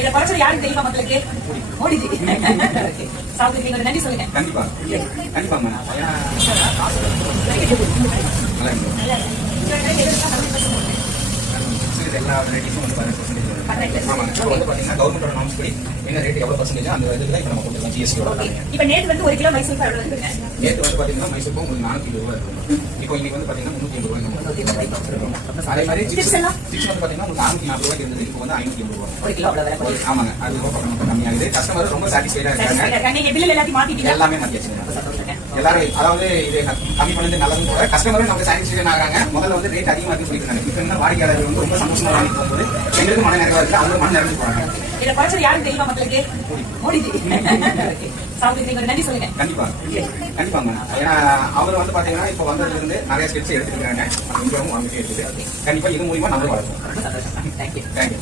இதை படைச்சது யாருக்கு தெரியுமா மக்களுக்கு? மோடிஜி. சாப்பிட்டு நீங்க நன்றி சொல்லுங்க. கண்டிப்பா. கண்டிப்பா மேம் ஏன்னா நல்லா இருக்கும் வெரைட்டிஸும் வந்து பதினெட்டு பர்சன்டேஜ் ஆமாங்க இப்போ வந்து பார்த்தீங்கன்னா கவர்மெண்டோட நாம்ஸ் படி என்ன ரேட் எவ்வளோ பர்சன்டேஜ் அந்த இதுல இப்போ நம்ம கொடுத்துருக்கோம் ஜிஎஸ்டியோட இப்ப நேத்து வந்து ஒரு கிலோ மைசூர் நேற்று வந்து பார்த்தீங்கன்னா மைசூருக்கு உங்களுக்கு நானூற்றி இருபது ரூபா இருக்கும் இப்போ இன்னைக்கு வந்து பார்த்தீங்கன்னா முந்நூற்றி ஐம்பது ரூபாய் அதே மாதிரி Chips எல்லாம்? சிப்ஸ் வந்து பார்த்தீங்கன்னா உங்களுக்கு அறுநூத்தி நாற்பது இருந்தது இப்போ வந்து ஐநூற்றி ஐம்பது ரூபா ஒரு கிலோ. ஆமாங்க அது ரொம்ப கம்மியாகுது கஸ்டமர் ரொம்ப சாட்டிஸ்ஃபைடாக இருக்காங்க எல்லாமே மாற்றியாச்சுங்க ரொம்ப சந்தோஷங்க எல்லாரும் அதாவது இது கம்மி பண்ணது நல்லதும் கூட கஸ்டமரும் நமக்கு சாட்டிஸ்ஃபேக்ஷன் ஆகாங்க முதல்ல வந்து ரேட் அதிகமாக இருக்குன்னு சொல்லியிருந்தாங்க இப்போ என்ன வாடிக்கையாளர்கள் வந்து ரொம்ப சந்தோஷமா வாங்கி போகும்போது எங்களுக்கு மன நிறைவா இருக்கு. அவங்க மன நிறைவு போறாங்க. இதை படைச்சது யாருக்கு தெரியுமா மக்களுக்கு? மோடிஜி. நன்றி சொல்லுங்க. கண்டிப்பா. ஏன்னா அவர் வந்து பாத்தீங்கன்னா இப்போ வந்ததுல இருந்து நிறைய ஸ்டெப்ஸ் எடுத்துருக்காங்க இந்தியாவும் வந்துட்டே இருக்குது. கண்டிப்பா இது மூலியமா நம்மளும் வளர்க்கும் தேங்க்யூ தேங்க்யூ